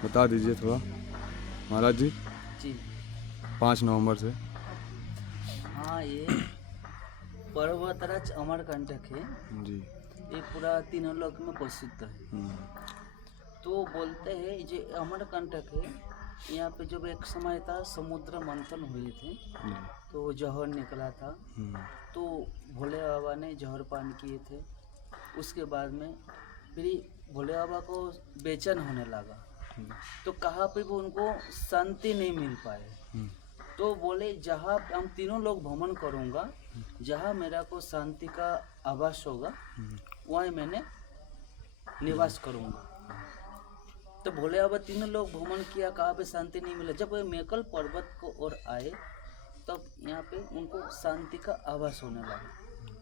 बता दीजिए थोड़ा महाराज जी। जी 5 नवंबर से। हाँ, ये पर्वतराज अमरकंटक है। जी। ये पूरा तीनों लोक में प्रसिद्ध है। हम्म, तो बोलते हैं जो अमरकंटक है, यहाँ पे जब एक समय था समुद्र मंथन हुए थे जी। तो जहर निकला था। हम्म, तो भोले बाबा ने जहर पान किए थे। उसके बाद में फिर भोले बाबा को बेचैन होने लगा, तो कहाँ पे भी उनको शांति नहीं मिल पाए। हम्म, तो बोले जहाँ हम तीनों लोग भ्रमण करूँगा, जहाँ मेरा को शांति का आभास होगा वहीं मैंने निवास करूँगा। तो भोले बाबा तीनों लोग भ्रमण किया, कहाँ पे शांति नहीं मिला। जब वे मेकल पर्वत को ओर आए तब यहाँ पे उनको शांति का आभास होने लगा।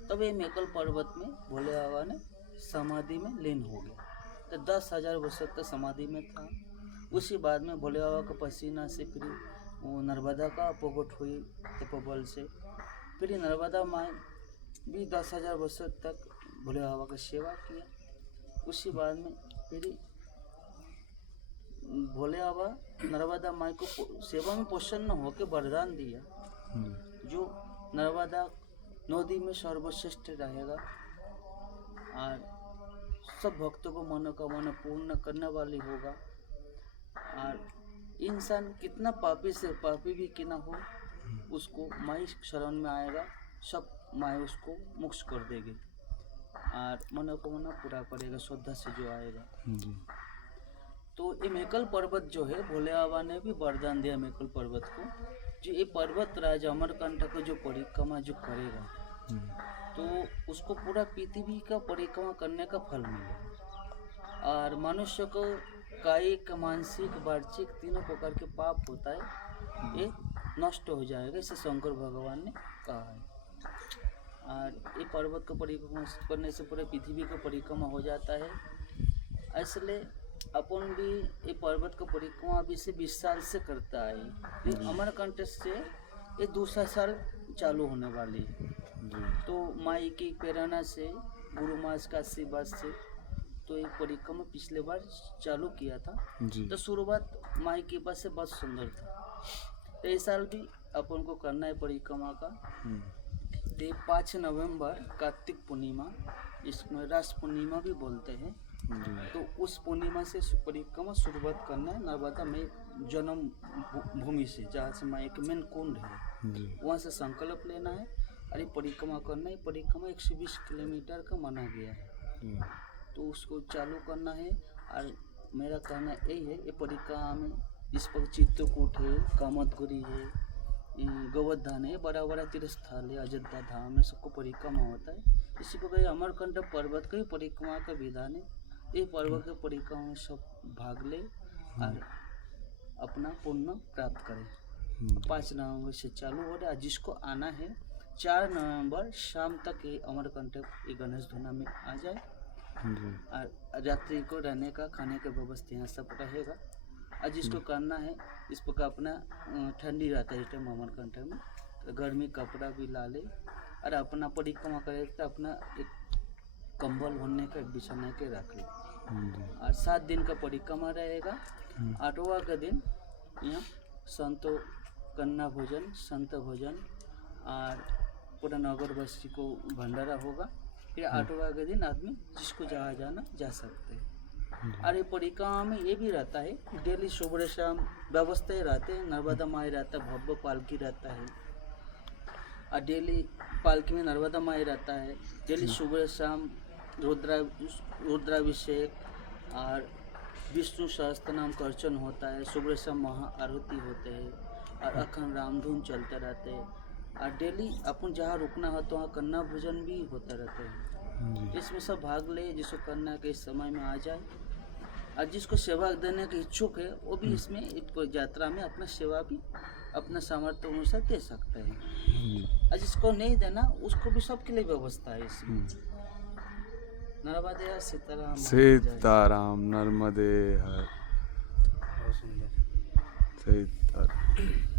तब ये मेकल पर्वत में भोले बाबा ने समाधि में लीन हो गए। तो 10,000 वर्ष तक समाधि में था। उसी बाद में भोले बाबा का पसीना से फिर वो नर्मदा का प्रकट हुई तपोबल से। फिर नर्मदा माँ भी 10,000 वर्ष तक भोले बाबा की सेवा किया। उसी बाद में फिर भोले बाबा नर्मदा माई को सेवा में प्रसन्न होकर वरदान दिया, जो नर्मदा नदी में सर्वश्रेष्ठ रहेगा और सब भक्तों को मनोकामना पूर्ण करने वाली होगा। और इंसान कितना पापी से पापी भी क्यों ना हो, उसको माई शरण में आएगा, सब माई उसको मुक्त कर देगी और मनोकामना पूरा करेगा श्रद्धा से जो आएगा। जी। तो ये मेकल पर्वत जो है, भोले बाबा ने भी वरदान दिया मेकल पर्वत को, जो ये पर्वत राज अमरकंटक को जो परिक्रमा जो करेगा तो उसको पूरा पृथ्वी का परिक्रमा करने का फल मिलेगा। और मनुष्य को कायिक मानसिक वार्षिक तीनों प्रकार के पाप होता है, ये नष्ट हो जाएगा, इसे शंकर भगवान ने कहा है। और ये पर्वत को परिक्रमा करने से पूरे पृथ्वी का परिक्रमा हो जाता है। इसलिए अपन भी ये पर्वत का परिक्रमा अभी से 20 साल से करता है। ये अमरकंटक से ये दूसरा साल चालू होने वाली है। तो माई की प्रेरणा से, गुरु मास का आशीर्वाद से तो एक परिक्रमा पिछले बार चालू किया था। जी। तो शुरुआत माई की कृपा से बहुत सुंदर था। तो इस साल भी अपन को करना है परिक्रमा का। तो 5 नवंबर कार्तिक पूर्णिमा, इसमें रास पूर्णिमा भी बोलते हैं। तो उस पूर्णिमा से परिक्रमा शुरुआत करना है नर्मदा में जन्म भूमि से, जहाँ से माँ एक मेन कुंड है, वहाँ से संकल्प लेना है और ये परिक्रमा करना है। परिक्रमा 120 किलोमीटर का माना गया है, तो उसको चालू करना है। और मेरा कहना यही है, ये परिक्रमा में इस पर चित्रकूट है, कामतगुरी है, गोवर्धन है, बड़ा बड़ा तीर्थ स्थल है, अयोध्या धाम है, सबको परिक्रमा होता है। इसी प्रकार अमरकंटक पर्वत का ही परिक्रमा का विधान है। ये पर्वत के परिक्रमा में सब भाग ले और अपना पुण्य प्राप्त करें। 5 नवंबर से चालू हो रहा है। जिसको आना है 4 नवंबर शाम तक ये अमरकंटक ये गणेश धुना में आ जाए। और रात्रि को रहने का खाने का व्यवस्था यहाँ सब रहेगा। और जिसको करना है इस प्रकार अपना ठंडी रहता है इस टाइम अमरकंटक में, तो गर्मी कपड़ा भी ला ले और अपना परिक्रमा करे, तो अपना एक कंबल भरने का बिछाने के रख ले। और 7 दिन का परिक्रमा रहेगा। 8वां का दिन यहाँ संतो कन्या भोजन, संत भोजन और पूरा नगरवासी को भंडारा होगा। फिर 8वां के दिन आदमी जिसको जहाँ जाना जा सकते हैं। और ये परिक्रमा में ये भी रहता है, डेली सुबह शाम व्यवस्था रहते हैं। नर्मदा माई रहता है, भव्य पालकी रहता है, और डेली पालकी में नर्मदा माई रहता है। डेली सुबह शाम रुद्राभिषेक और विष्णु सहस्त्र नाम का अर्चन होता है। सुबह शाम महा आरती होते हैं और अखंड रामधुन चलते रहते हैं। और डेली अपन जहाँ रुकना हो तो वहाँ कन्या भोजन भी होता रहता है। इसमें सब भाग ले, जिसको करना के इस समय में आ जाए। और जिसको सेवा देने के इच्छुक है वो भी इसमें यात्रा में अपना सेवा भी अपना सामर्थ्य अनुसार दे सकते हैं। और जिसको नहीं देना उसको भी सबके लिए व्यवस्था है इसमें। नर्मदे सीताराम सीताराम नर्मदे हर। बहुत सुंदर। सीताराम।